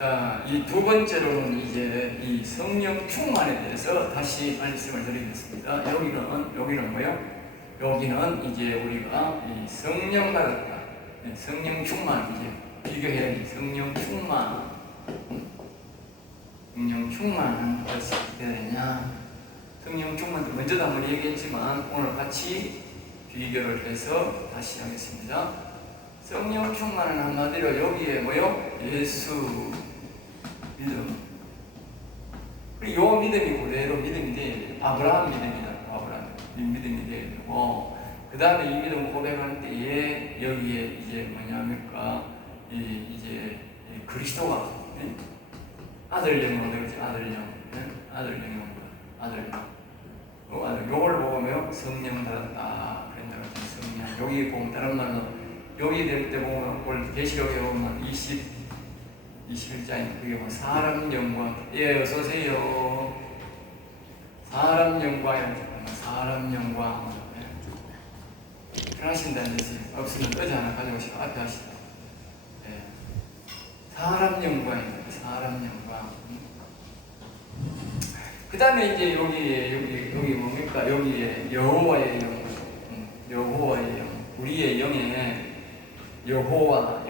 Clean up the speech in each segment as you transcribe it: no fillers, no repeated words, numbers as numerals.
자, 이 두 번째로는 이제 이 성령 충만에 대해서 다시 말씀을 드리겠습니다. 여기는 뭐요? 여기는 이제 우리가 이 성령 받았다, 성령 충만, 이제 비교해야 돼. 성령 충만, 성령 충만 어떻게 되냐? 성령 충만도 먼저도 한번 얘기했지만 오늘 같이 비교를 해서 다시 하겠습니다. 성령 충만은 한마디로 여기에 뭐요? 예수 믿음. 그리고 요 믿음이 그대로 믿음이 돼야 돼요. 아브라함 믿음이다. 아브라함 믿음이 돼야 되고, 그 다음에 이 믿음 고백할 때에 여기에 이제 뭐냐니까 이제 그리스도가 아들 영으로 되겠지. 아들 영, 아들 영이 온 거야. 아들 영. 요걸 보면 성령 받았다. 그런다고 성령. 여기 보면 다른 말로 여기 될 때 보면 올 계시록에 보면 21장에 그게 뭐 사람 영광. 예, 어서 오세요. 사람 영광. 사람 영광. 편하신다는 뜻이 없으면 의자 하나 가져오시고 앞에 하시다. 예. 사람 영광입니다. 사람 영광. 그 다음에 이제 여기 뭡니까? 여기에 여호와의 영. 여호와의 영. 우리의 영에 여호와,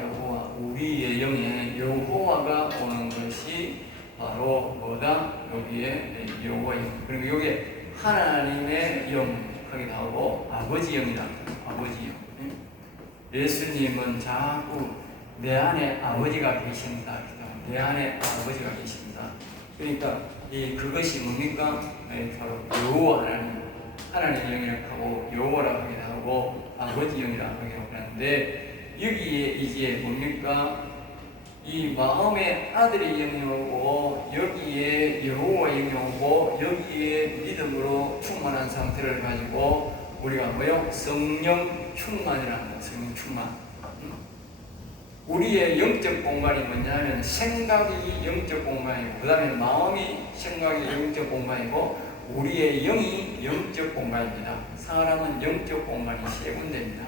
우리의 영에 여호와가 오는 것이 바로 뭐다? 여기에 여호와의 영. 그리고 여기에 하나님의 영 하기도 하고 아버지 영이다. 아버지 영. 예수님은 자꾸 내 안에 아버지가 계신다. 내 안에 아버지가 계신다. 그러니까 그것이 뭡니까? 바로 여호와 하나님의 영이라고 하고 여호와라고 하기도 하고 아버지 영이라고 하기도 하는데, 여기에 이제 뭡니까? 이 마음의 아들의 영이 오고 여기에 여호와의 영이 오고 여기에 믿음으로 충만한 상태를 가지고 우리가 뭐요? 성령 충만이라는 성령 충만. 우리의 영적 공간이 뭐냐면 생각이 영적 공간이고 그 다음에 마음이 생각이 영적 공간이고 우리의 영이 영적 공간입니다. 사람은 영적 공간이 세 군데입니다.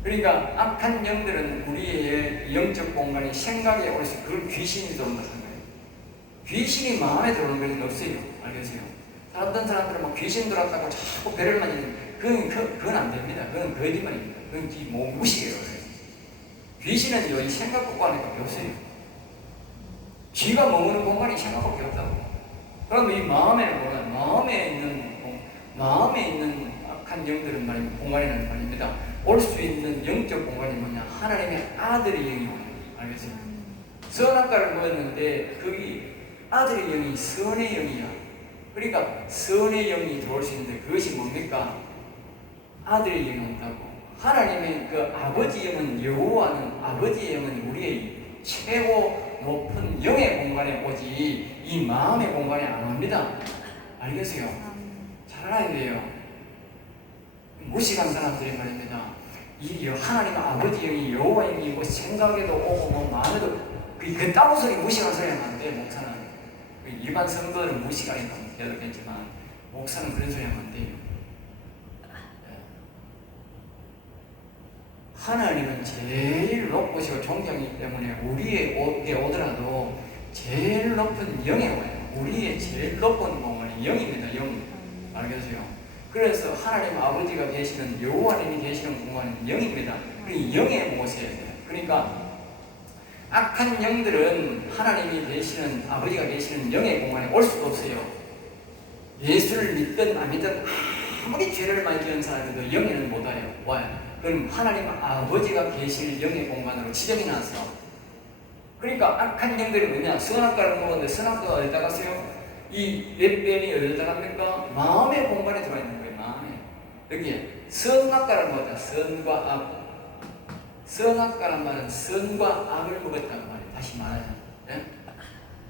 그러니까 악한 영들은 우리의 영적 공간이 생각에 올 수, 그걸 귀신이 들어온다는 거예요. 귀신이 마음에 들어오는 것은 없어요. 알겠어요? 어떤 사람들은 막 귀신 들어왔다고 자꾸 배를 만지는, 그건 안 됩니다. 그건 거짓말입니다. 그건 무식이에요. 귀신은 이 생각 공간밖에 없어요. 쥐가 머무는 공간이 생각밖에 없다고. 그럼 이 마음에는 뭐냐? 마음에 있는 악한 영들은 공간이라는 말입니다. 올 수 있는 영적 공간이 뭐냐? 하나님의 아들의 영이 오는 거예요. 알겠어요? 선악과를 먹었는데 거기 아들의 영이 선의 영이야. 그러니까 선의 영이 들어올 수 있는데 그것이 뭡니까? 아들의 영이 온다고. 하나님의 그 아버지 영은, 여호와는 아버지의 영은 우리의 최고 높은 영의 공간에 오지 이 마음의 공간에 안 옵니다. 알겠어요? 잘 알아야 돼요. 무식한 사람들이 말입니다. 이 하나님 아버지 영이 여호와 영이 뭐 생각에도 오고 뭐 마음에도 그 따로 소리 무식한 소리 하면 안 돼. 목사는 일반 성도들은 무식하니까 되겠지만 목사는 그런 소리 하면 안 돼요. 하나님은 제일 높으시고 존경이기 때문에 우리에게 오더라도 제일 높은 영에 와요. 우리의 제일 높은 공간이 영입니다. 영. 알겠어요? 그래서 하나님 아버지가 계시는 여호와님이 계시는 공간은 영입니다. 그 영의 모세예요. 그러니까 악한 영들은 하나님이 계시는 아버지가 계시는 영의 공간에 올 수도 없어요. 예수를 믿든 안 믿든 아무리 죄를 많이 지은 사람들도 영에는 못 와요. 그럼 하나님 아버지가 계실 영의 공간으로 지정이 나서. 그러니까 악한 영들이 뭐냐? 선악과를 먹었는데 선악과가 어디다 갔어요? 이 웹뱀이 어디다 갑니까? 마음의 공간에 들어와 있는 거예요. 마음에. 여기에 선악과를 먹었다. 선과 악. 선악과란 말은 선과 악을 먹었다는 말이에요. 다시 말하면. 네?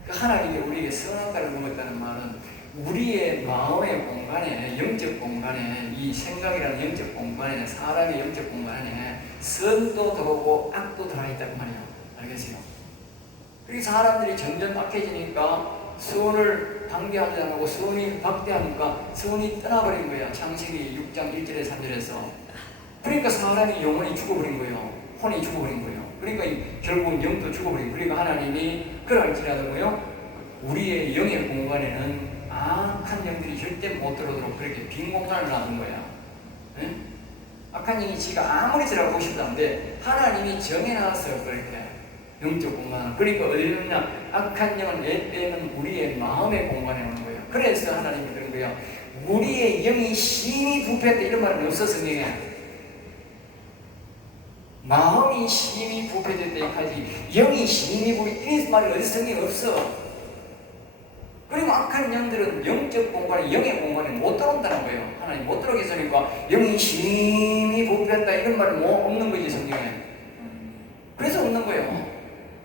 하나님이 우리에게 선악과를 먹었다는 말은 우리의 마음의 공간에, 영적 공간에, 이 생각이라는 영적 공간에, 사람의 영적 공간에 선도 들어오고 악도 들어있단 말이에요. 알겠어요? 그리고 사람들이 점점 악해지니까 선을 방대하지 않고 선이 박대하니까 선이 떠나버린 거야. 창세기 6장 1절에 3절에서. 그러니까 사람이 영혼이 죽어버린 거예요. 혼이 죽어버린 거예요. 그러니까 결국은 영도 죽어버리고, 그러니까 하나님이 그럴지라도 뭐요? 우리의 영의 공간에는 악한 영들이 절대 못 들어오도록 그렇게 빈 공간을 놔둔 거야. 네? 악한 영이 지가 아무리 들어가고 싶도 안 돼. 하나님이 정해놨어요, 그렇게. 영적 공간을. 그러니까 어디에 놓냐? 악한 영은 내 때는 우리의 마음의 공간에 오는 거예요. 그래서 하나님이 그런 거예요. 우리의 영이 심히 부패했다, 이런 말은 없어, 성경에. 마음이 심히 부패됐다 하지, 영이 심히 부패, 이 말이 어디 성경에 없어. 그리고 악한 영들은 영적 공간에, 영의 공간에 못 들어온다는 거예요. 하나님 못 들어오게 했으니까 영이 심히 부패했다, 이런 말은 없는 거지, 성경에. 그래서 없는 거예요.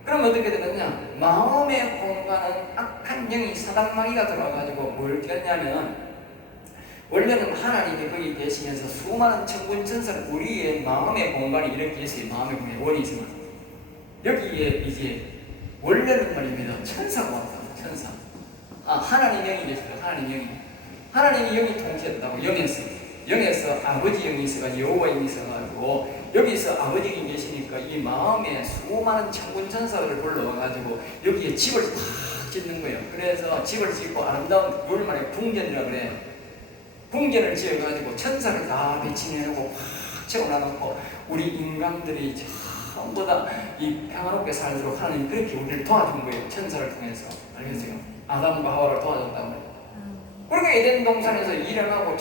그럼 어떻게 되느냐? 마음의 공간은 악한 영이 사단마귀가 들어와가지고 뭘 했냐면, 원래는 하나님이 거기 계시면서 수많은 천군 천사를, 우리의 마음의 공간이 이렇게 있어요. 마음의 공간이 원이 있으면 여기에 이제 원래는 말입니다, 천사가 왔다. 천사. 하나님 영이 계시다. 하나님이 영이 통치했다고. 영에서 아버지 영이 있어가지고, 여호와 영이 있어가지고, 여기서 아버지 영이 계시니까 이 마음에 수많은 천군 천사들을 불러와가지고 여기에 집을 탁 짓는 거예요. 그래서 집을 짓고 아름다운, 뭘 말해, 궁전이라 그래. 궁전을 지어가지고 천사를 다 배치해놓고 팍 채워놔놓고 우리 인간들이 전부 다 이 평화롭게 살도록 하나님 그렇게 우리를 도와준 거예요. 천사를 통해서. 알겠어요? 아담과 하와를 도와줬단 말이에요. 그러니까 에덴 동산에서 일어나고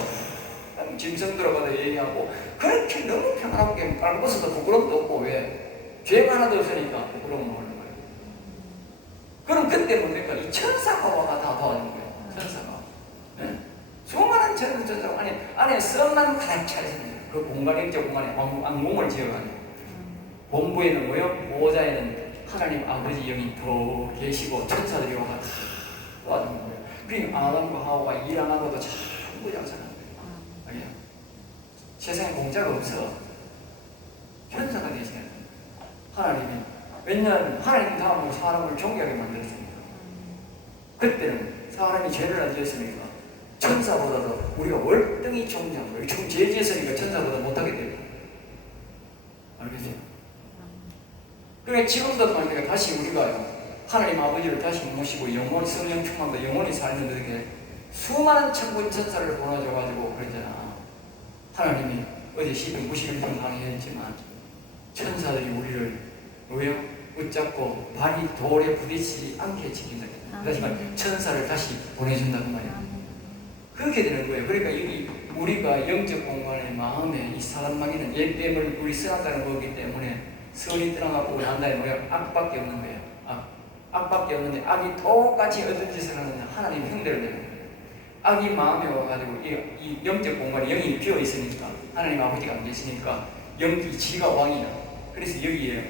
짐승 들어가서 얘기하고 그렇게 너무 평화롭게 깔고서도 부끄럼도 없고, 왜? 죄가 하나도 없으니까 부끄러움을 하는 거예요. 그럼 그때 뭡니까? 이 천사가 다 도와준 거예요. 천사가. 네? 수많은 천사가 안에 썩만 가득 차 있습니다. 그 공간, 영적 공간에 왕궁을 지어가지고. 본부에는 뭐요? 보호자에는 하나님 아버지 영이 더 계시고 천사들이 와서 다 도와주는 거예요. 그러니까 아담과 하와가 일 안 하고도 전부 장사하는 거예요. 세상에 공짜가 없어. 천사가 되시는 하나님이. 왜냐하면 하나님 다음으로 사람을 존귀하게 만들었으니까. 그때는 사람이 죄를 안 지었으니까 천사보다도 우리가 월등히 존귀한 거예요. 지금 죄 지었으니까 천사보다 못하게 돼요. 알겠어요? 그러니까 지금도 말입니다. 다시 우리가 하나님 아버지를 다시 모시고 영원히 성령 충만도 영원히 살는데 이렇게 수많은 천군 천사를 보내줘가지고 그러잖아. 하나님이 어제 시편 91편 강의했지만 천사들이 우리를 왜요? 붙잡고 발이 돌에 부딪히지 않게 지킨다. 다시 말해 천사를 다시 보내준다고 말이야. 그렇게 되는 거예요. 그러니까 여기 우리가 영적 공간의 마음에 이 사단마귀는 옛뱀을 우리 써놨다는 거기 때문에 선이 떠나가고 난다는 거예요. 악밖에 없는 거예요. 악밖에 없는데 악이 똑같이 어떤 짓을 하느냐? 하나님 형대를 내는 거예요. 악이 마음에 와가지고 이 영적 공간에 영이 비어 있으니까 하나님 아버지가 안 계시니까 영이 지가 왕이야. 그래서 여기에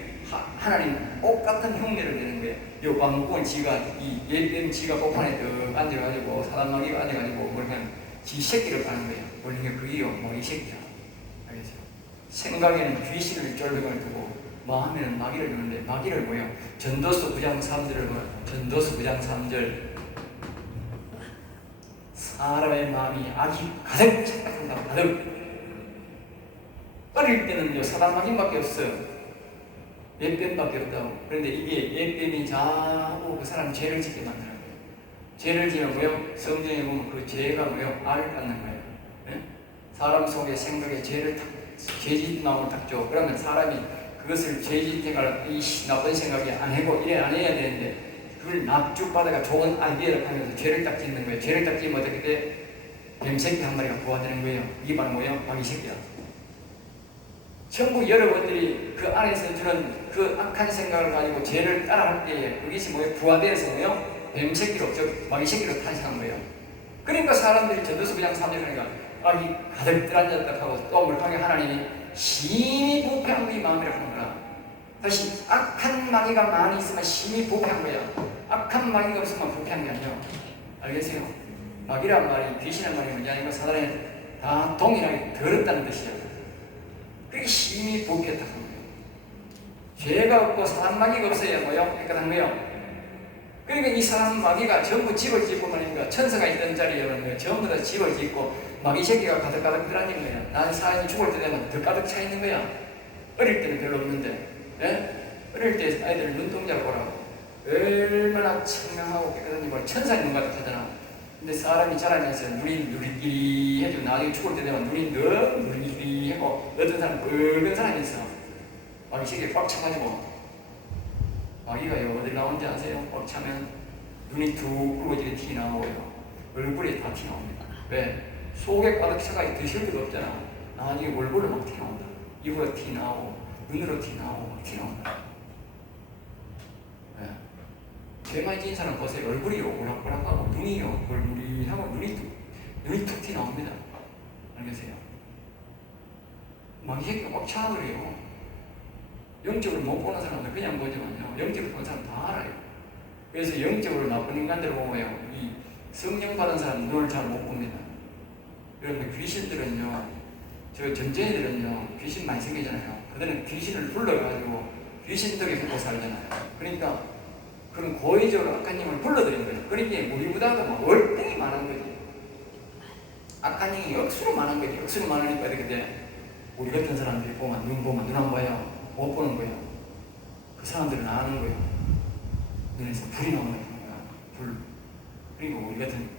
하나님 똑같은 흉내를 내는 거예요. 이 왕궁은 지가 이 옛뱀 지가 복판에 더 앉아가지고 사단마귀가 앉아가지고 뭐냐면 지 새끼를 파는 거예요. 원래 그게요, 뭐 이 새끼야. 알겠어요? 생각에는 귀신을 쫄병을 두고 마음에는 마귀를 두는데 마귀를 뭐예요? 전도서 9장 3절을 보면 전도서 9장 3절 사람의 마음이 악이 가득 착각한다. 가득. 어릴 때는요 사단마귀밖에 없어요. 옛뱀밖에 없다고. 그런데 이게 옛뱀이 자꾸 그 사람 죄를 짓게 만들어요. 죄를 지면 뭐요? 성경에 보면 그 죄가 뭐요? 알을 닦는 거예요. 네? 사람 속에 생각에 죄를 죄짓 마음을 닦죠. 그러면 사람이 그것을 죄짓다가 이 나쁜 생각이 안 하고 이래 안 해야 되는데 그걸 납죽받아가 좋은 아이디어를 하면서 죄를 딱 짓는 거예요. 죄를 딱 짓면 어떻게 돼? 뱀새끼 한 마리가 부화되는 거예요. 이게 바로 뭐예요? 마귀 새끼야. 전부 여러분들이 그 안에서 주는 그 악한 생각을 가지고 죄를 따라할 때에 그것이 뭐예요? 부화되어서 뭐예요? 뱀새끼로, 마귀 새끼로 탄생한 거예요. 그러니까 사람들이 전도서 그냥 3절이니까 악이 가득 들어앉았다 하고 또 물방에 하나님이 심히 부패한 이 마음이라고 하는 거야. 다시 악한 마귀가 많이 있으면 심히 부패한 거야. 악한 마귀가 없으면 부패한 게 아니야. 알겠어요? 마귀란 말이 귀신한 말이 뭐냐? 이거 사단에 다 동일하게 더럽다는 뜻이야. 그게 심히 부패했다고 하는 거예요. 죄가 없고 사단 마귀가 없어야 뭐요? 깨끗한 거예요. 그러니까 이 사람 마귀가 전부 집을 짓고 말입니다. 천사가 있던 자리에 말입니다. 전부 다 집을 짓고 마귀 새끼가 가득가득 들어앉은 거야. 나는 사람이 죽을 때 되면 더 가득 차 있는 거야. 어릴 때는 별로 없는데. 예? 어릴 때 아이들 눈동자 보라고. 얼마나 청명하고 깨끗한지 몰라. 천사 있는 것 같잖아. 근데 사람이 자라면서 눈이 누리끼리 나중에 죽을 때 되면 눈이 너무 누리끼리 하고 어떤 사람 붉은 사람이 있어. 막 이 시기에 꽉 차가지고 아기가 어디 나오는지 아세요? 꽉 차면 눈이 툭 붉어지게 티 나오고요. 얼굴에 다 티 나옵니다. 왜? 속에 가득 차가 드실 데가 없잖아. 나중에 얼굴로 막 티 나온다. 입으로 티 나오고 눈으로 티 나오고 티 나온다. 네. 죄 많이 지은 사람 보세요. 얼굴이 오락오락하고 눈이요 물물이하고 눈이 툭 티 나옵니다. 알겠어요? 막 이게 꽉 차버려요. 영적으로 못 보는 사람들 그냥 보지만요. 영적으로 보는 사람 다 알아요. 그래서 영적으로 나쁜 인간들을 보면요. 이 성령 받은 사람 눈을 잘 못 봅니다. 그런데 귀신들은요. 저 전쟁이들은요. 귀신 많이 생기잖아요. 그들은 귀신을 불러가지고 귀신들이 보고 살잖아요. 그러니까 그런 고의적으로 악한 힘을 불러들인 거예요. 그러니까 우리보다도 막 월등히 많은 거지. 악한 힘이 억수로 많은 거지. 억수로 많으니까 이렇게 돼. 우리 같은 사람들이 보면 눈 안 봐요. 못 보는 거예요. 그 사람들은 아는 거예요. 눈에서 불이 나오는 거예요. 불. 그리고 우리 같은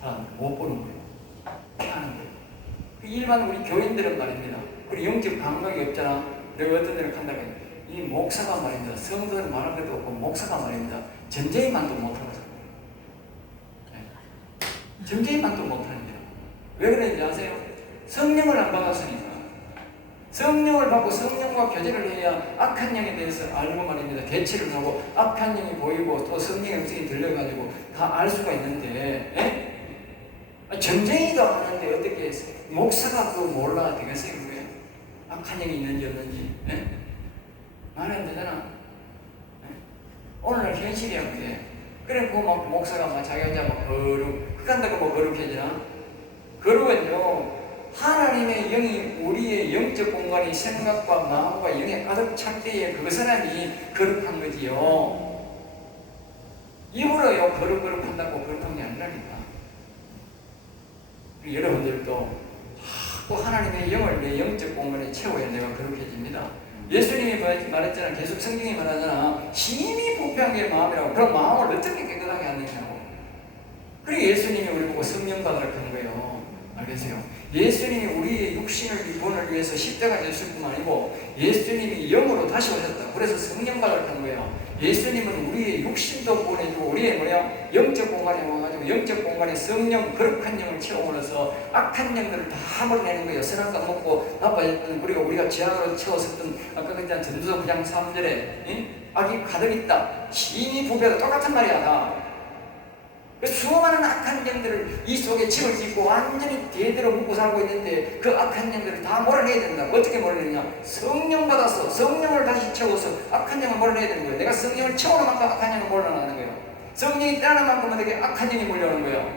사람들은 못 보는 거예요. 피하는 거예요. 일반 우리 교인들은 말입니다. 우리 영적 감각이 없잖아. 내가 어떤 데를 간다고 해요. 이 목사가 말입니다. 성도는 말할 것도 없고 목사가 말입니다. 전쟁만도 못하는 거죠. 네. 전쟁만도 못하는 거예요. 왜 그런지 아세요? 성령을 안 받았으니까. 성령을 받고 성령과 교제를 해야 악한 영에 대해서 알고 말입니다. 대치를 하고 악한 영이 보이고 또 성령의 음성이 들려가지고 다 알 수가 있는데 전쟁이도 하는데 어떻게 목사가 그거 몰라 되겠어요? 그게 악한 영이 있는지 없는지 말이 안 되잖아. 오늘날 현실이야 그게. 그래 그 목사가 막 자기 혼자 막 그간다고 뭐 거룩해지나? 거룩은요 하나님의 영이 우리의 영적 공간이 생각과 마음과 영에 가득 찰 때에 그 사람이 거룩한 거지요. 입으로요 거룩한다고 거룩한 게 아니라니까. 여러분들도 자꾸 하나님의 영을 내 영적 공간에 채워야 내가 거룩해집니다. 예수님이 말했잖아. 계속 성경이 말하잖아. 심히 부패한 게 마음이라고. 그럼 마음을 어떻게 깨끗하게 하느냐고. 그리고 예수님이 우리 보고 성령 받으라 한 거예요. 알겠어요? 예수님이 우리의 육신을 구원을 위해서 십자가에 졌을 뿐만 아니고 예수님이 영으로 다시 오셨다. 그래서 성령 받으라 한 거예요. 예수님은 우리의 육신도 구원해주고 우리의 영적 공간에 와가지고 영적 공간에 성령, 거룩한 영을 채움으로써 악한 영들을 다 몰아내는 거예요. 선한 것 먹고 나빠졌던 그리고 우리가 죄악으로 채웠었던 아까 그랬잖아. 전도서 9장 3절에 악이 가득 있다. 심히 부패도 똑같은 말이야. 다. 수많은 악한 영들을 이 속에 집을 짓고 완전히 대대로 묵고 살고 있는데 그 악한 영들을 다 몰아내야 된다. 어떻게 몰아내느냐? 성령 받아서 성령을 다시 채워서 악한 영을 몰아내야 되는 거예요. 내가 성령을 채우는 만큼 악한 영을 몰아내는 거예요. 성령이 떠나는 만큼은 되게 악한 영이 몰려오는 거예요.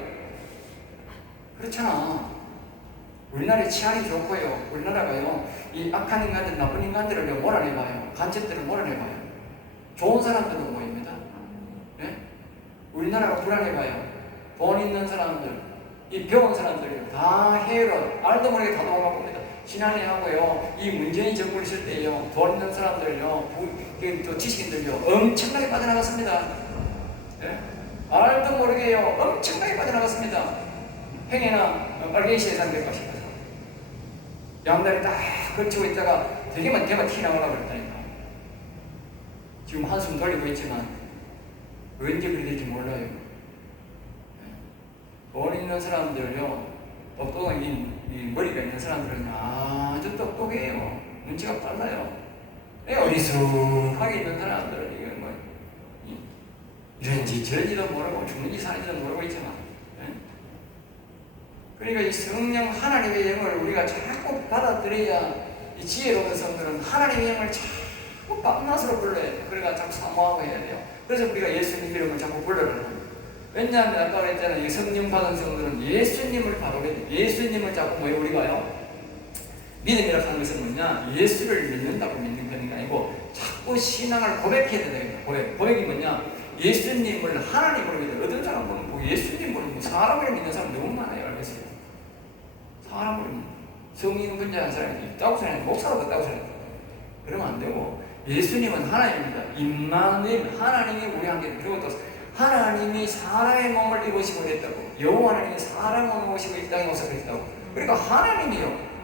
그렇잖아. 우리나라의 치안이 좋고요. 우리나라가요 이 악한 인간들, 나쁜 인간들을 몰아내봐요. 간첩들을 몰아내봐요. 좋은 사람들은 모입니다. 네? 우리나라가 불안해봐요. 돈 있는 사람들, 이 배운 사람들이 다 해외로 알도 모르게 다 도망가고 옵니다. 지난해 하고요, 이 문재인 정부 있을 때요, 돈 있는 사람들요, 또 지식인들요, 엄청나게 빠져나갔습니다. 네? 알도 모르게요, 엄청나게 빠져나갔습니다. 행여나 빨개시에 산데 가시면서 양다리 딱 걸치고 있다가 되게만 티 나오려고 그랬다니까. 지금 한숨 돌리고 있지만 언제 그리 될지 몰라요. 돈 있는 사람들요, 똑똑한 이 머리가 있는 사람들은 아주 똑똑해요. 눈치가 빨라요. 어리숙하게 있는 사람들은 이거 뭐 이런지 저런지도 모르고 죽는지 사는지도 모르고 있지만, 그러니까 이 성령 하나님의 영을 우리가 자꾸 받아들여야 이 지혜로운 성들은 하나님의 영을 자꾸 밤낮으로 불러야 돼요. 그러니까 자꾸 사모하고 해야 돼요. 그래서 우리가 예수님 이름을 자꾸 불러라는 거예요. 왜냐하면 아까 그랬잖아요. 이 성령 받은 성들은 예수님을 바라보게 돼요. 예수님을 자꾸 뭐예요? 우리가요? 믿음이라고 하는 것은 뭐냐? 예수를 믿는다고 믿는 게 아니고 자꾸 신앙을 고백해야 된다. 고백이 뭐냐? 예수님을 하나님으로 믿어요. 어떤 사람은 뭐 예수님을 사람을 믿는 사람 너무 많아요. 알겠어요? 사람을 성령 분자한 사람이 있다고 생각해요. 목사가 없다고 생각해요. 그러면 안 되고 예수님은 하나님입니다. 임마누엘, 하나님이 우리 함께. 그리고 또 하나님이 사람의 몸을 입으시고 그랬다고. 여호와 하나님이 사람의 몸을 입으시고 이 땅에 오셔 그랬다고. 그러니까 하나님이요.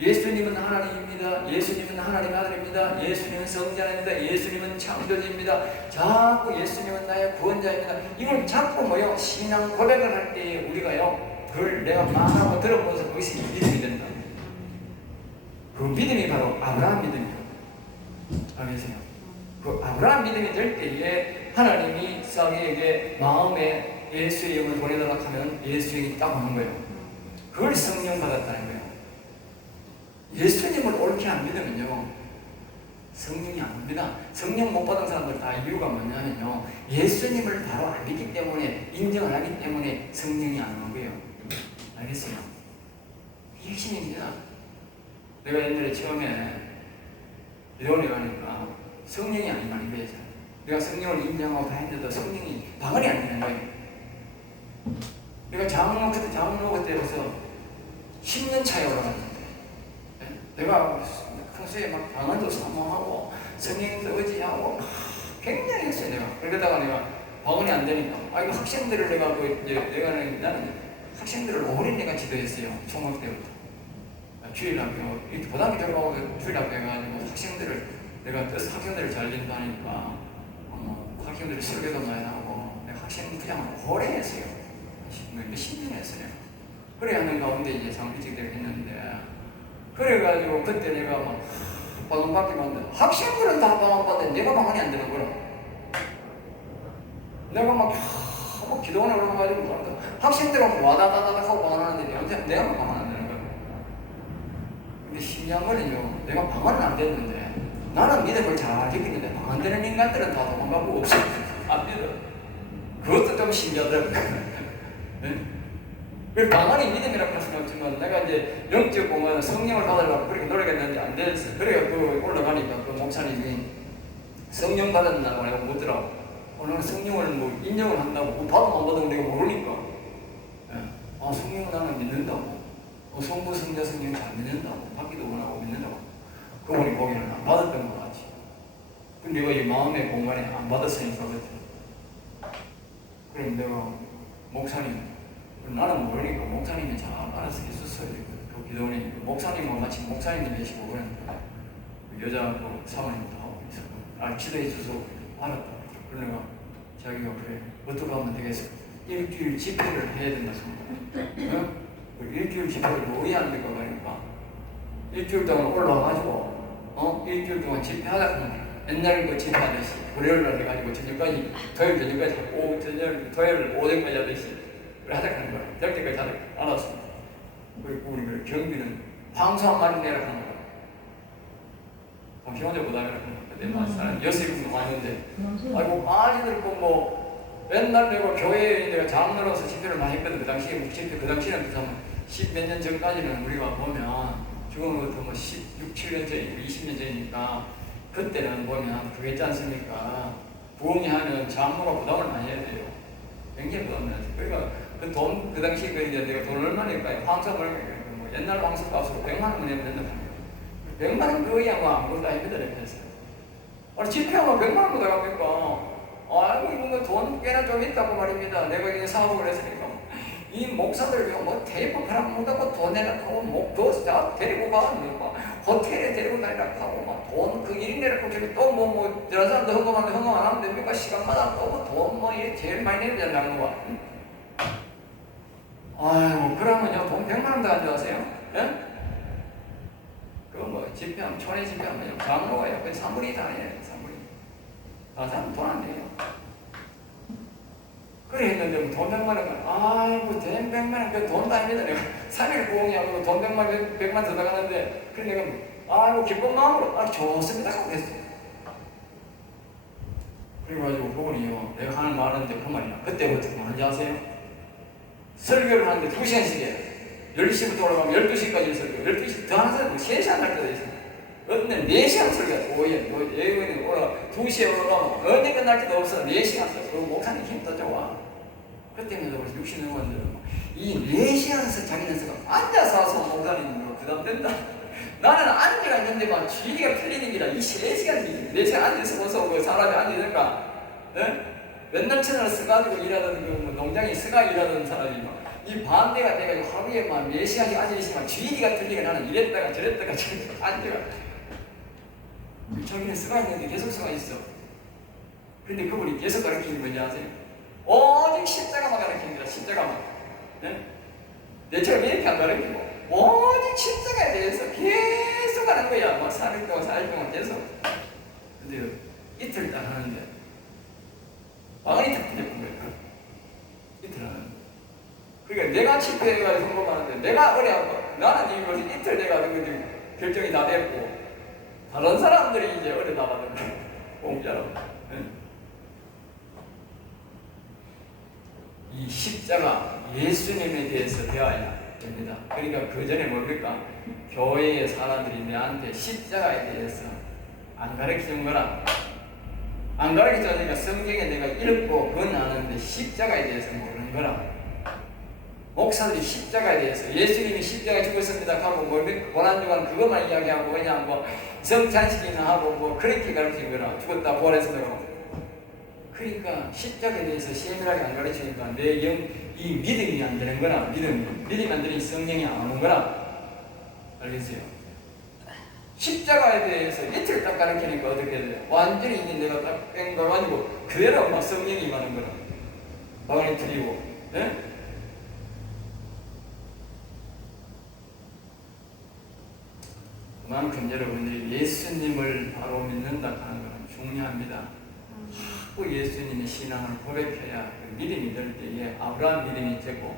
예수님은 하나님입니다. 예수님은 하나님의 아들입니다. 예수님은 성자입니다. 예수님은 창조주입니다. 자꾸 예수님은 나의 구원자입니다. 이걸 자꾸 뭐요? 신앙 고백을 할 때에 우리가요, 그걸 내가 말하고 들어보면서 그것이 믿음이 된다. 그 믿음이 바로 아브라함 믿음이에요. 알겠어요? 그 아브라함 믿음이 될 때에 하나님이 쌍에게 마음에 예수의 영을 보내달라 하면 예수의 영이 딱 오는 거예요. 그걸 성령 받았다는 거예요. 예수님을 옳게 안 믿으면요, 성령이 안 옵니다. 성령 못 받은 사람들 다 이유가 뭐냐면요, 예수님을 바로 안 믿기 때문에, 인정을 하기 때문에 성령이 안 오는 거예요. 알겠어요? 이게 핵심입니다. 내가 옛날에 처음에 이론에 가니까 성령이 아니면 안 되잖아. 내가 성령을 인정하고 다 했는데도 성령이 방언이 안 되는 거예요. 내가 장로 그때로서 10년 차에 올라갔는데, 내가 평소에 막 방언도 사모하고 성령도 의지하고 굉장히 했어요. 내가 그러다가 내가 방언이 안 되니까, 이거 학생들을 내가 나는 학생들을 오랜 내가 지도했어요. 총각 때부터 주일학교 이렇게 고등학교 들어가고 주일학교 해가지고 학생들을 잘 인도하니까 학생들이 설교도 많이 하고 내가 학생 부장을 오래 했어요. 몇십 년 했어요. 그래 하는 가운데 이제 장비직대를 했는데, 그래가지고 그때 내가 막 방언 받기만 했는데 학생들은 다 방언 받는데 내가 방언이 안 되는 거라. 내가 막 기도원에 올라가가지고 학생들은 와다다다닥 하고 방언하는데 내가 방언 안 되는 거야. 근데 신기한 거는요, 내가 방언은 안 됐는데 나는 믿음을 잘 지키는데 방언 되는 인간들은 다 도망가고 없어. 안 믿어. 그것도 좀 신기하더라고요. 네? 그 방언이 믿음이라고 할 수는 없지만, 내가 이제 영적 공간에 성령을 받으려고 그렇게 노력했는데 안 됐어요. 그래가 그 올라가니까 그 목사님이 성령 받았나고 내가 묻더라고. 오늘 성령을 뭐 인정을 한다고, 받으면 안 받으면 내가 모르니까. 예. 성령 나는 믿는다고. 성부, 성자, 성령 잘 믿는다고. 받기도 원하고 믿는다고. 그분이 보기에는 안 받았던 것 같지. 근데 내가 이 마음의 공간에 안 받았으니까 그랬지. 그럼 내가 목사님, 나는 모르니까 목사님이 잘 알아서 해줬어요. 그 기도원이 목사님과 마치 목사님이 계시고 그러니까 여자 그 사모님도 하고 있었고, 기도해 줘서 알았다. 그러니까 자기가 그래, 어떻게 하면 되겠어? 일주일 집회를 해야 된다 생각해. 어? 일주일 집회를 뭐 의아합니까? 그러니까 일주일 동안 올라와가지고 일주일 동안 집회하다 보면 옛날 그 집회하듯이 월요일날 해가지고 저녁까지, 토요일 저녁까지 하고 토요일 오전까지 하듯이 하자 하는 거야. 될 때까지 다들 알았습니다. 그리고 우리 경비는 황소 한 마리 내라 하는 거야. 당시 혼자 못하면 하는 거야. 내 마사는 6명 많이 있는데, 아이고 아이들 뭐 맨날 내가 교회에 내가 장로로서 집회를 많이 했거든. 그 당시에 집회, 그 당시에는 10몇 년 전까지는 우리가 보면 지금부터 뭐 16, 7년 전이고 20년 전이니까 그때는 보면 그게 있지 않습니까? 부흥이 하면 장로가 부담을 많이 해야 돼요. 굉장히 부담을 해야 돼요. 그러니까 그 당시에 내가 돈 얼마 낼까요? 황소를, 뭐 옛날 황소 값으로 100만 원 내면 된다고 합니다. 100만 원 거의 뭐 아무것도 아닙니다. 이렇게 집회하면 100만 원 더 갑니까? 아이고, 이거 돈 꽤나 좀 있다고 말입니다. 내가 이제 사업을 했으니까. 이 목사들 뭐 테이프 팔아 먹다고 돈 내라고 목도 데리고 가. 호텔에 데리고 다니라고 하고 돈 그 1인 내라고 또뭐 저런 사람도 헌금 안 하면 됩니까? 시간마다 또 돈 뭐 제일 많이 내는 데는 거. 아이고, 그러면요, 돈 100만 원 더 가져가세요? 예? 그거 뭐, 집회하면, 촌에 집회하면, 장로가요. 그 3분의 2 다 아니에요, 3분의 2. 아, 사람 돈 안 내요. 그래 했는데, 뭐 돈 100만 원, 아이고, 돈 100만 원, 그 돈도 아닙니다. 내가 3일 공이하고 돈 100만 더 나가는데, 그래 내가, 아이고, 기쁜 마음으로, 좋습니다. 하고 했어요. 그래가지고, 그분이요, 내가 하는 말인데, 그 말이야. 그때부터 뭐 하는지 아세요? 설교를 하는데 2시간씩 해요. 10시부터 올라가면 12시까지 설교. 12시 더 하는 사람은 3시간 할 때도 있어요. 어떤 데는 4시간 설교. 오예, 예언이 2시에 올라가면 언제 끝날 때도 없어. 4시간 설교. 그 목사님 힘도 좋아. 그때는 벌써 60 넘었는데 이 4시간 자기는 설교 앉아서 하서 목사님 부담된다. 나는 앉아가 있는데 막 주의가 틀리는 게라 이 3시간, 4시간 앉아서 벌써 그 사람이 앉아있는가? 네? 맨날 채널 써가지고 일하던 그 농장에 쓰가 일하던 사람이 막 이 반대가 돼가지고 하루에 막 4시간씩 앉아있으면 주의가 틀리니까 나는 이랬다가 저랬다가 앉아가. 자기는 쓰가 있는데 계속 쓰가 있어. 근데 그분이 계속 가르치는 게 뭔지 아세요? 오직 십자가만 가르치는 거야, 십자가만. 네? 내처럼 이렇게 안 가르치고 오직 십자가에 대해서 계속 하는 거야. 막 3일 동안 4일 동안 계속. 근데 이틀 딱 하는데 왕이 딱 틀렸던 거야. 이틀 하는데. 그러니까 내가 집회해가지고 성공하는데 내가 어려워. 나는 이거 이틀 돼가지고 결정이 다 됐고 다른 사람들이 이제 어려 나가는 거야. 공짜로. 네? 이 십자가 예수님에 대해서 배워야 됩니다. 그러니까 그 전에 뭡니까? 교회의 사람들이 내한테 십자가에 대해서 안 가르쳐준 거라. 안 가르쳐주니까 성경에 내가 읽고 그건 아는데 십자가에 대해서 모르는 거라. 목사들이 십자가에 대해서 예수님이 십자가에 죽었습니다 하고 뭐 고난주간 그것만 이야기하고 그냥 뭐 성찬식이나 하고 뭐 그렇게 가르친 거라. 죽었다 부활했습니다. 그러니까 십자가에 대해서 세밀하게 안 가르치니까 내 이 믿음이 안 되는 거라. 믿음이 안 되니 성령이 안 오는 거라. 알겠어요? 십자가에 대해서 이틀 딱 가르치니까 어떻게 돼요? 완전히 이제 내가 딱 뺑가가지고 그대로 막 성령이 임하는 거라. 방언이 틀리고, 네? 그만큼 여러분들이 예수님을 바로 믿는다 하는 것은 중요합니다. 자꾸 예수님의 신앙을 고백해야 그 믿음이 될 때에 아브라함 믿음이 되고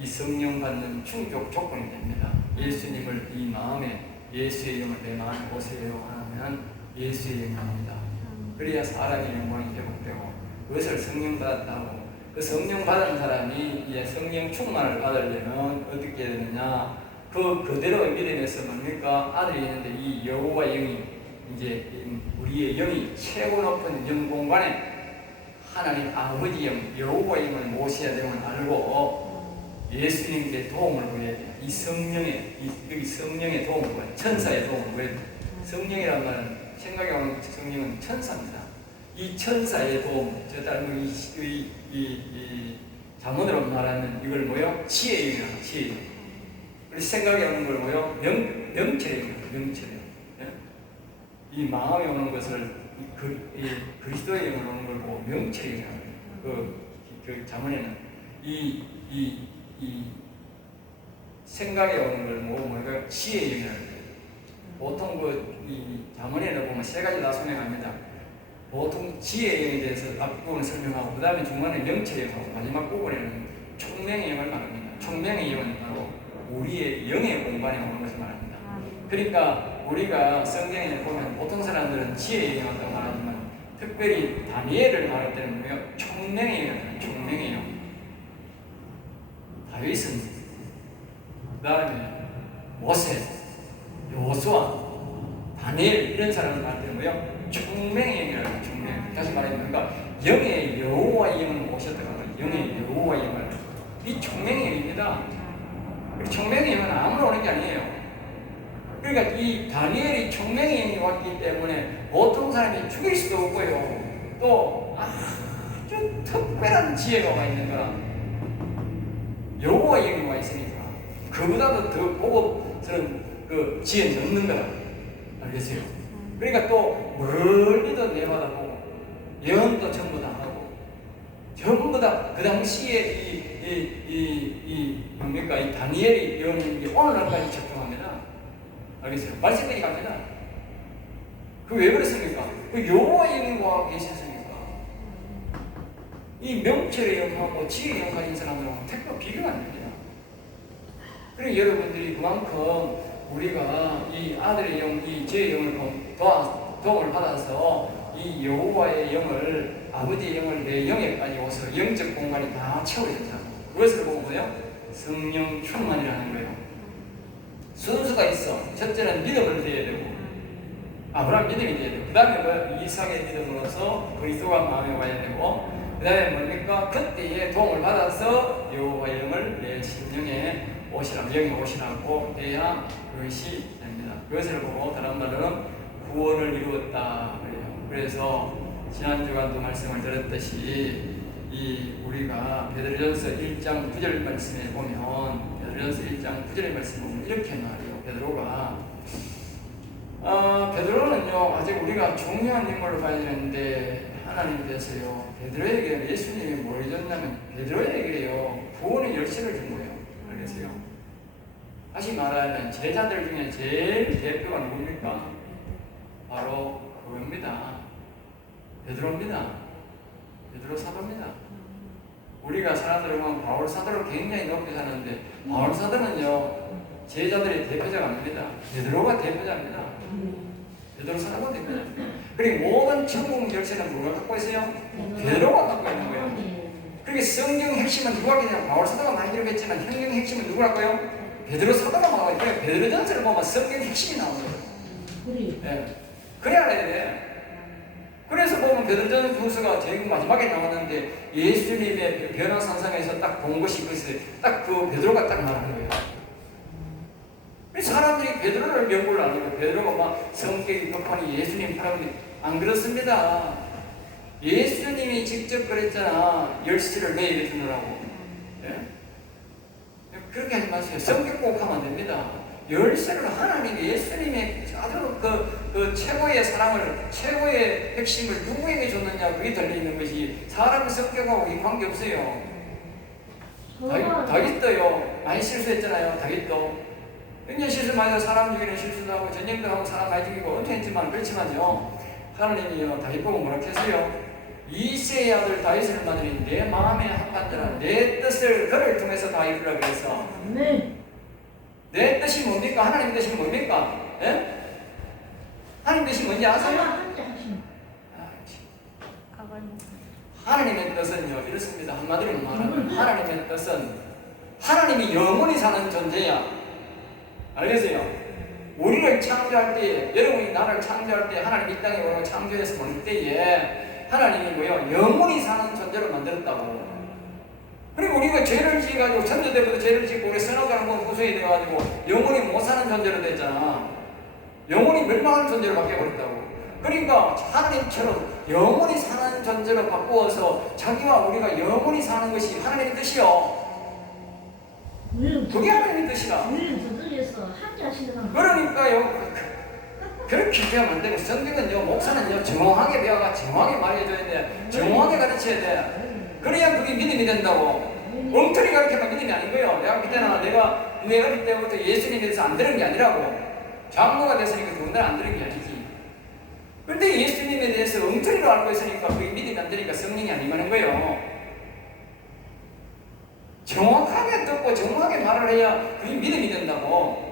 이 성령 받는 충족 조건이 됩니다. 예수님을 이 마음에 예수의 영을 내 마음에 오세요 하면 예수의 영입니다. 그래야 사람의 영광이 회복되고 그것을 성령 받았다고 그 성령 받은 사람이 이제 성령 충만을 받으려면 어떻게 해야 되느냐? 그 그대로 믿음에서 뭡니까? 아들이 있는데 이 여호와 영이 이제 우리의 영이 최고 높은 영 공간에 하나님 아버지 영 여호와 영을 모셔야 되는 걸 알고 예수님께 도움을 구해야 돼. 이 성령의 여기 성령의 도움을 구해. 천사의 도움을 구해야 돼. 성령이란 말은 생각해 보면 성령은 천사입니다. 이 천사의 도움, 저 닮은 이 자문으로 말하면 이걸 뭐요? 지혜의 영이라고 지혜의 영. 우리 생각에 오는 걸 뭐요? 명철의 영, 명철의 영. 이 마음에 오는 것을 그리스도의 영으로 오는 걸 보고 명철의 영. 그 자문에는 이 생각에 오는 걸 뭐가 지혜의 영이라고 해요. 보통 이 자문에는 보면 세 가지 다 설명합니다. 보통 지혜의 영에 대해서 앞부분을 설명하고 그 다음에 중간에 명철의 영하고 마지막 부분에는 총명의 영을 말합니다. 총명의 영은 바로 우리의 영의 공간에 오는 것을 말합니다. 그러니까 우리가 성경에 보면 보통 사람들은 지혜의 영이라고 말하지만 특별히 다니엘을 말할 때는 뭐예요? 총명의 영이에요. 총명의 영. 다윗은 그 다음에 모세, 여호수아, 다니엘 이런 사람을 말할 때는 뭐예요? 총명의 영이라고 해요. 총명. 다시 말하면 그러니까 영의 여호와의 영을 모셨다고 합니다. 영의 여호와의 영을. 이 총명의 영입니다. 총명의 영은 아무나 오는 게 아니에요. 그러니까 이 다니엘이 총명의 영이 왔기 때문에 보통 사람이 죽일 수도 없고요. 또 아주 특별한 지혜가 와 있는 거라. 여호와의 영이 와 있으니까 그보다도 더 고급스러운 그 지혜는 없는 거라. 알겠어요? 그러니까 또 멀리도 내받아보고 예언도 전부 다 하고 전부 다 그 당시에 뭡니까? 이 다니엘이 예언이 오늘날까지 적용합니다. 알겠어요? 말씀드리 갑니다. 그 왜 그랬습니까? 그 여호와의 영이 와 계셨으니까. 이 명철의 영하고 지혜의 영 가진 사람들하고 택도 비교가 안 됩니다. 그리고 여러분들이 그만큼 우리가 이 아들의 영, 이 지혜의 영을 도움을 받아서 이 여호와의 영을 아버지의 영을 내 영에까지 오서 영적 공간이 다 채워졌다. 그것을 보고 뭐예요? 성령 충만이라는 거예요. 순수가 있어. 첫째는 믿음을 드려야 되고 아브라함 믿음이 돼야 되고 그 다음에 이삭의 믿음으로서 그리스도가 마음에 와야 되고 그 다음에 뭡니까? 그때에 도움을 받아서 여호와의 영을 내 심령에 오시라고 영이 오시라고 해야 그것이 됩니다. 그것을 보고 다른 말로는 구원을 이루었다 그래요. 그래서 지난 주간도 말씀을 드렸듯이 우리가 베드로전서 1장 9절 말씀에 보면 베드로전서 1장 9절의 말씀 보면 이렇게 말해요. 베드로는요 아직 우리가 중요한 인물로 봐야 되는데 하나님께서요 베드로에게 예수님이 뭘 줬냐면 베드로에게요 구원의 열쇠를 준 거예요. 알겠어요? 다시 말하면 제자들 중에 제일 대표가 누굽니까? 바로 그겁니다. 베드로입니다. 베드로 사도입니다. 우리가 사람들을 보면 바울 사도를 굉장히 높게 사는데 바울 사도는요 제자들의 대표자가 아닙니다. 베드로가 대표자입니다. 베드로 사도가 대표자입니다. 그리고 모든 천국 열쇠는 누가 갖고 있어요? 베드로가 갖고 있는 거예요. 그렇게 성경 핵심은 누가 그냥 바울 사도가 많이 기록했지만 성경 핵심은 누가 갖고요? 베드로 사도가 갖고 있어요. 베드로 전서를 보면 성경 핵심이 나오는 거예요. 예. 그래야 알아야 돼. 그래서 보면 베드로전서가 제일 마지막에 나왔는데 예수님의 변화산상에서 딱 본 것이 딱 그 베드로가 딱 나오는 거예요. 사람들이 베드로를 명불을 안 해요. 베드로가 막 성격이 급하니 예수님 바라보니 안 그렇습니다. 예수님이 직접 그랬잖아. 열쇠를 매일 주느라고. 예? 그렇게 하지 마세요. 성격 꼭 하면 안 됩니다. 열쇠를 하나님 예수님의 아주 그 최고의 사랑을 최고의 핵심을 누구에게 줬느냐 그게 달려있는 것이 사람 성격하고 이 관계없어요. 다윗도요 많이 실수했잖아요. 다윗도 굉장히 실수 많이 해서 사람 죽이는 실수도 하고 전쟁도 하고 사람 많이 죽이고 엄청 했지만 그렇지만요 하나님이요 다윗 보고 뭐라 했어요? 이새의 아들 다윗을 만드니 내 마음에 합한 자라 내 뜻을 그를 통해서 다 이루라 그래서 내 뜻이 뭡니까? 하나님 뜻이 뭡니까? 예? 하나님 뜻이 뭔지 아세요? 하나님의 뜻은요 이렇습니다. 한마디로 말하면 하나님의 뜻은 하나님이 영원히 사는 존재야. 알겠어요? 우리를 창조할 때 여러분이 나를 창조할 때 하나님 이 땅에 오고 창조해서 보낼 때에 하나님이 뭐요? 영원히 사는 존재로 만들었다고. 그리고 우리가 죄를 지어가지고 천주 때부터 죄를 짓고 우리 선악과를 한번 구성이 돼가지고 영원히 못 사는 존재로 됐잖아. 영원히 멸망하는 존재로 바뀌어버린다고. 그러니까 하나님처럼 영원히 사는 존재로 바꾸어서 자기와 우리가 영원히 사는 것이 하나님의 뜻이요. 그게 하나님의 뜻이라. 그러니까요 그렇게 배우면 안 되고 성경은요 목사는요 정확하게 배워가 정확하게 말해줘야 돼. 정확하게 가르쳐야 돼. 그래야 그게 믿음이 된다고. 엉터리 가르치면 믿음이 아닌 거예요. 내가 내 어릴 때부터 예수님에 대해서 안 들은 게 아니라고. 장로가 됐으니까 그분들 안 들은 게 아니지. 그런데 예수님에 대해서 엉터리로 알고 있으니까 그게 믿음이 안 되니까 성령이 안 임하는 거예요. 정확하게 듣고 정확하게 말을 해야 그게 믿음이 된다고.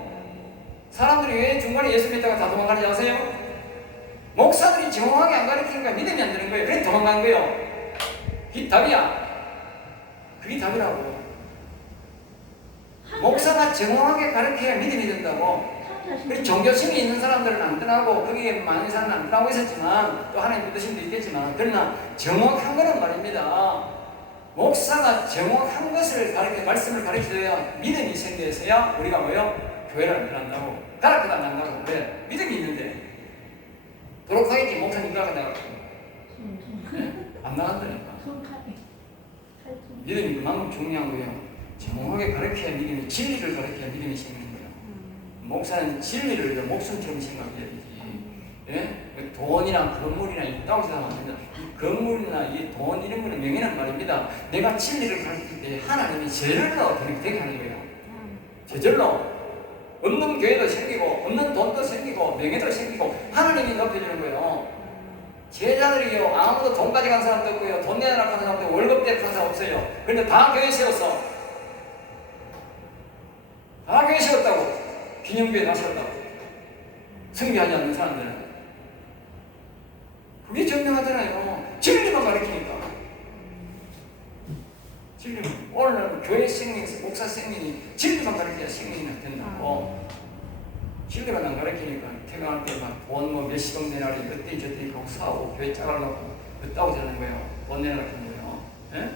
사람들이 왜 중간에 예수 믿다가 다 도망가는지 아세요? 목사들이 정확하게 안 가르치니까 믿음이 안 되는 거예요. 그래 도망간 거예요. 그게 답이야. 그게 답이라고. 목사가 정확하게 가르쳐야 믿음이 된다고. 종교심이 있는 사람들은 안 떠나고 거기에 많은 사람은 안 떠나고 있었지만 또 하나님 믿으신 분도 있겠지만 그러나 정확한 거는 말입니다. 목사가 정확한 것을 말씀을 가르쳐줘야 믿음이 생겨서야 우리가 뭐요? 교회를 안 한다고 가르쳐도 안 한다고. 그래 믿음이 있는데 도록 하겠지. 목사님 가르쳐다가 안 나간다니까. 믿음이 그만큼 중요한 거예요. 정확하게 가르쳐야 믿음이 진리를 가르쳐야 믿음이 생기는 거예요. 목사는 진리를 목숨처럼 생각해야 되지. 예? 돈이나 건물이나 있다고 생각하면 안 된다. 이 건물이나 이 돈 이런 거는 명예는 말입니다. 내가 진리를 가르칠 때 하나님이 저절로 되게 하는 거예요. 저절로. 없는 교회도 생기고 없는 돈도 생기고 명예도 생기고 하나님이 높여주는 거예요. 제자들이요 아무도 돈 가져간 사람도 없고요 돈 내놔라 하는 사람도 월급 대는 사람 없어요. 그런데 다 교회 세웠어. 다 교회 세웠다고. 기념교회 나섰다고. 승리하지 않는 사람들은 그게 정명하잖아요. 진리만 가르치니까. 진리만. 오늘은 교회 생명, 목사 생명이 진리만 가르쳐야 생명이 된다고. 진리만 안 가르치니까 퇴근할 때 막 돈 뭐 몇십억 내놔라 어때 저때 하고 사고 교회 짜가려고 그따고 자는 거예요. 돈 내놔라 하는 거예요. 예?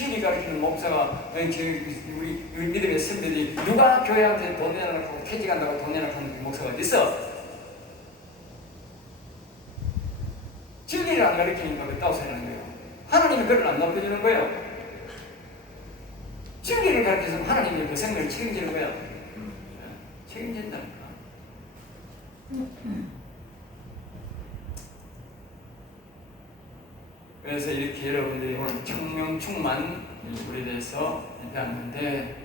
진리 가르치는 목사가 우리 믿음의 선배들이 누가 교회한테 돈 내놓고 퇴직한다고 돈 내놓고 하는 목사가 어디 있어? 진리를 안 가르치니까 그렇다고 생각하는 거예요. 하나님이 그를 안 높여주는 거예요. 진리를 가르쳐서 하나님이 그 생명을 책임지는 거야. 책임진다니까. 그래서 이렇게 여러분들이 오늘 성령 충만 우리에 대해서 배웠는데,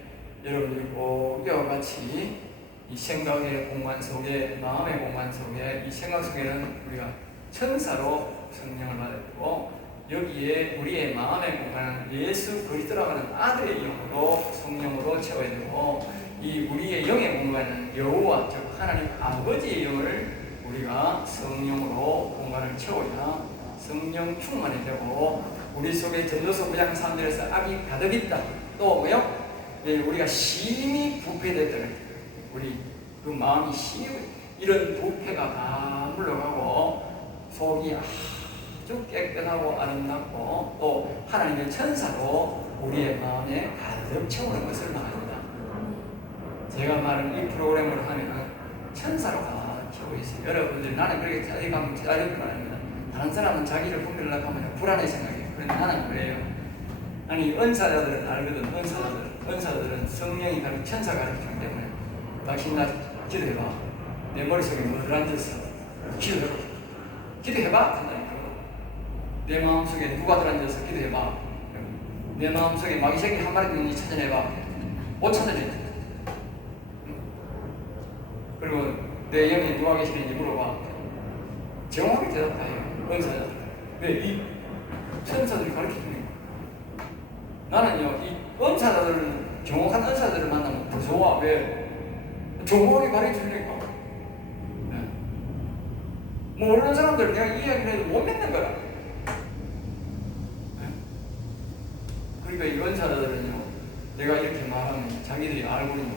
여러분들이 꼭 이와 같이 이 생각의 공간 속에, 마음의 공간 속에, 이 생각 속에는 우리가 천사로 성령을 받았고, 여기에 우리의 마음의 공간은 예수 그리스도라고 하는 아들의 영으로 성령으로 채워야 되고, 이 우리의 영의 공간은 여호와 즉 하나님 아버지의 영을 우리가 성령으로 공간을 채워야 성령 충만이 되고, 우리 속에 전도서 9장 3절에서 악이 가득 있다. 또 뭐요? 우리가 심히 부패됐다. 우리 그 마음이 심히 이런 부패가 다 물러가고 속이 아주 깨끗하고 아름답고 또 하나님의 천사로 우리의 마음에 가득 채우는 것을 말합니다. 제가 말한 이 프로그램을 하면 천사로 가득 채워 있어요. 여러분들 나는 그렇게 짜증나면 짜증을 말합니다. 다른 사람은 자기를 분별하려고 하면 불안해 생각해요. 그런데 나는 그래요. 아니 은사자들은 알거든. 은사자들은 성령이 가르쳐 천사 가르치기 때문에 당신 나 기도해봐. 내 머릿속에 뭐 들어앉아서 기도해봐 한다니까. 내 마음속에 누가 들어앉아서 기도해봐. 내 마음속에 마귀 새끼 한 마리 있는지 찾아내봐. 못 찾아내. 그리고 내 영에 누가 계시는지 물어봐. 정확하게 대답해요. 은사자들. 왜 이 천사들이 가르쳐주는 거야. 나는요, 이 은사자들은 정확한 은사자들을 만나면 더 좋아. 왜? 정확하게 가르쳐주니까. 네. 모르는 사람들 내가 이야기를 해도 못 믿는 거야. 네. 그러니까 이 은사자들은요, 내가 이렇게 말하면 자기들이 알고는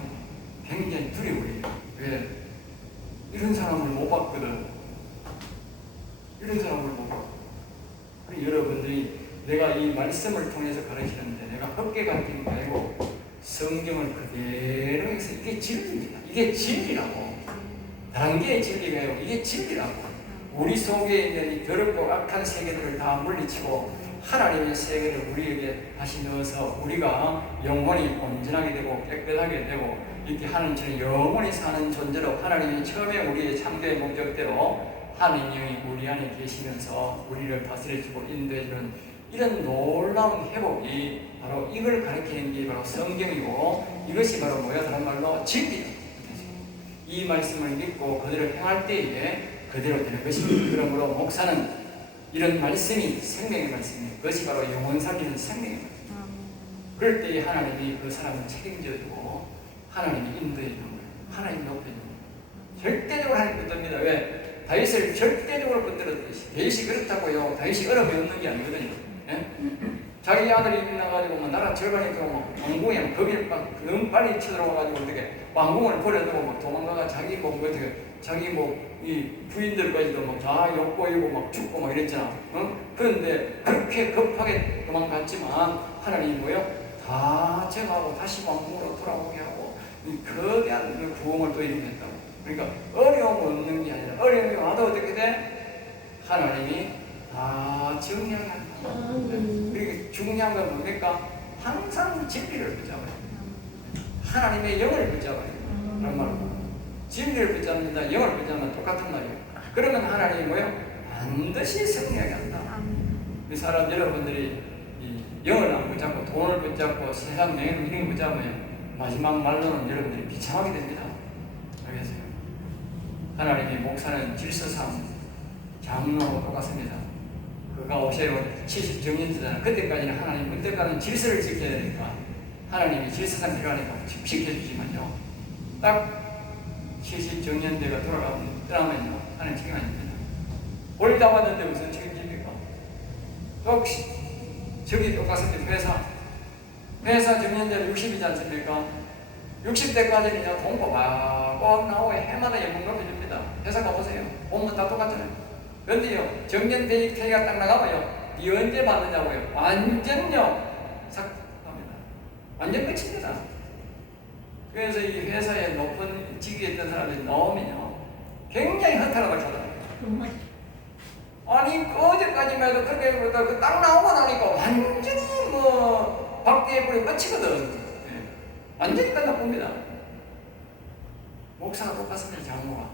굉장히 두려워해요. 왜? 이런 사람을 못 봤거든. 이런 사람을 보고, 여러분들이 내가 이 말씀을 통해서 가르치는데 내가 헛게 가르치는 게 아니고 성경을 그대로 해서 이게 진리입니다. 이게 진리라고. 다른 게 진리가 아니고 이게 진리라고. 우리 속에 있는 이 더럽고 악한 세계들을 다 물리치고 하나님의 세계를 우리에게 다시 넣어서 우리가 영원히 온전하게 되고 깨끗하게 되고 이렇게 하나님처럼 영원히 사는 존재로 하나님이 처음에 우리의 참교의 목적대로 하나님이 우리 안에 계시면서 우리를 다스려주고 인도해주는 이런 놀라운 회복이 바로 이걸 가르치는 게 바로 성경이고, 이것이 바로 뭐야? 다른 말로 진리다. 이 말씀을 믿고 그대로 행할 때에 그대로 되는 것입니다. 그러므로 목사는 이런 말씀이 생명의 말씀이에요. 그것이 바로 영혼 살리는 생명의 말씀이에요. 그럴 때에 하나님이 그 사람을 책임져주고 하나님이 인도해주는 거예요. 하나님이 높여주는 거예요. 절대적으로 하나님 붙듭니다. 왜? 다윗을 절대적으로 붙들었듯이. 다윗이 그렇다고요. 다윗이 어려움이 없는 게 아니거든요. 예? 자기 아들이 나가지고 나라 절반이 되고 왕궁에 거기를 너무 빨리 쳐들어와가지고 어떻게 왕궁을 버려두고 도망가가 자기 자기 이 부인들까지도 다 욕보이고 죽고 이랬잖아. 그런데 그렇게 급하게 도망갔지만 하나님이 뭐요? 다 정하고 다시 왕궁으로 돌아오게 하고 이 거대한 그 부흥을 또 일으켰다고. 그러니까 어려움 없는 게 아니라 어려움이 와도 어떻게 돼? 하나님이 다 정리하게 한다. 그러니까 중요한 건 뭡니까? 항상 진리를 붙잡아요. 하나님의 영을 붙잡아요. 그런 말로 진리를 붙잡는다, 영을 붙잡으면 똑같은 말이에요. 그러면 하나님이 뭐예요? 반드시 승리하게 한다. 이 사람 여러분들이 이 영을 안 붙잡고 돈을 붙잡고 세상 명예를 이런 거 붙잡으면 마지막 말로는 여러분들이 비참하게 됩니다. 알겠어요? 하나님이 목사는 질서상 장로하고 똑같습니다. 그가 오세요 70정년제잖아. 그때까지는 하나님 그때까지는 질서를 지켜야 되니까 하나님이 질서상 필요하니까 지켜주지만요. 딱 70정년대가 떠나면요 하나님 책임 아닙니다. 올 잡았는데 무슨 책임집니까? 혹시 저기 똑같습니다. 회사 정년제는 60이지 않습니까? 60대까지는요 돈 꼬박꼬박 나오고 해마다 연봉 높여줍니다. 회사 가보세요. 보면 다 똑같잖아요. 그런데요 정년퇴직가 딱 나가면요 이 언제 받느냐고요. 완전요 완전 끝입니다. 그래서 이 회사에 높은 직위에 있던 사람들이 나오면요, 굉장히 허탈하다 하더라고요. 아니, 어제까지만 해도 그렇게 해보다 그 딱 나오고 나니까 완전히 뭐, 밖에 불이 끝이거든. 네. 완전히 끝나봅니다. 목사가 똑같습니다, 장로가.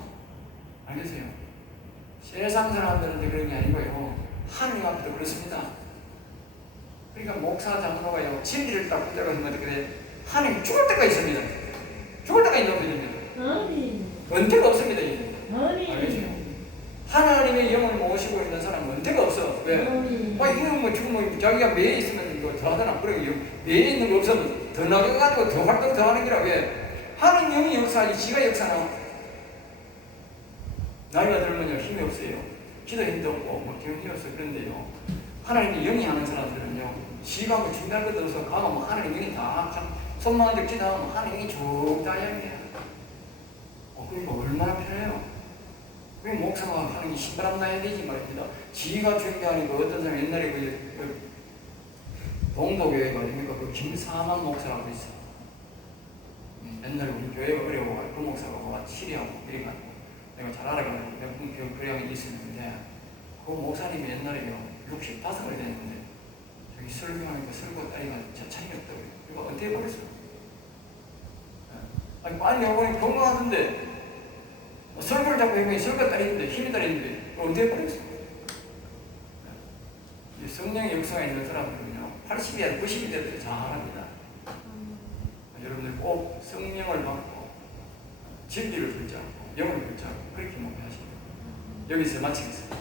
알겠어요? 세상 사람들한테 그런 게 아니고요, 하느님 앞에도 그렇습니다. 그러니까 목사, 장로가요, 진리를 딱 붙잡아서 어떻게 돼? 하느님 죽을 때까지 있습니다. 죽을 때까지 있는 겁니다. 은퇴가 없습니다, 이제. 알겠어요? 하나님의 영을 모시고 있는 사람은 은퇴가 없어. 왜? 이거 뭐 죽으면 자기가 매에 있으면 이거 더 하잖아. 그래, 매에 있는 거 없으면 더 나가가지고 더 활동 더 하는 거라. 왜? 하는 영이 역사하지, 지가 역사나. 나이가 들면요, 힘이 없어요. 기도 힘도 없고, 뭐, 힘이 없어. 그런데요, 하나님의 영이 하는 사람들은요, 지가 뭐 중요한 것도 없어. 가면 뭐 하나님 영이 다, 손만 들 기도하면 하나님 영이 쭉 다 이야기해요. 그러니까 얼마나 편해요. 왜 목사가 하는 게 신바람 나야 되지 말입니다. 지가 준비하는 거 어떤 사람 옛날에 그 동도교회 말입니까? 그 김사만 목사라고 있어. 옛날에 우리 교회가 어려워가지고 그 목사가 와 치리하고 이래가지고 내가 잘 알아가지고 몇분 교양이 있었는데 그 목사님이 옛날에요 65을 됐는데 저기 설교하니까 설교 따위가 차이가 없다고요. 이거 어떻게 버렸어? 아니 빨리 여러분이 건강하던데 설교를 자꾸 해보니 설교가 따리는데 힘이 따리는데 언제 버렸어? 성령의 역사가 있는 사람들은요 80이 아니라 90이 돼도 잘합니다. 여러분들 꼭 성령을 받고 진리를 붙잡고 영을 붙잡고 그렇게 목표하십니다. 여기서 마치겠습니다.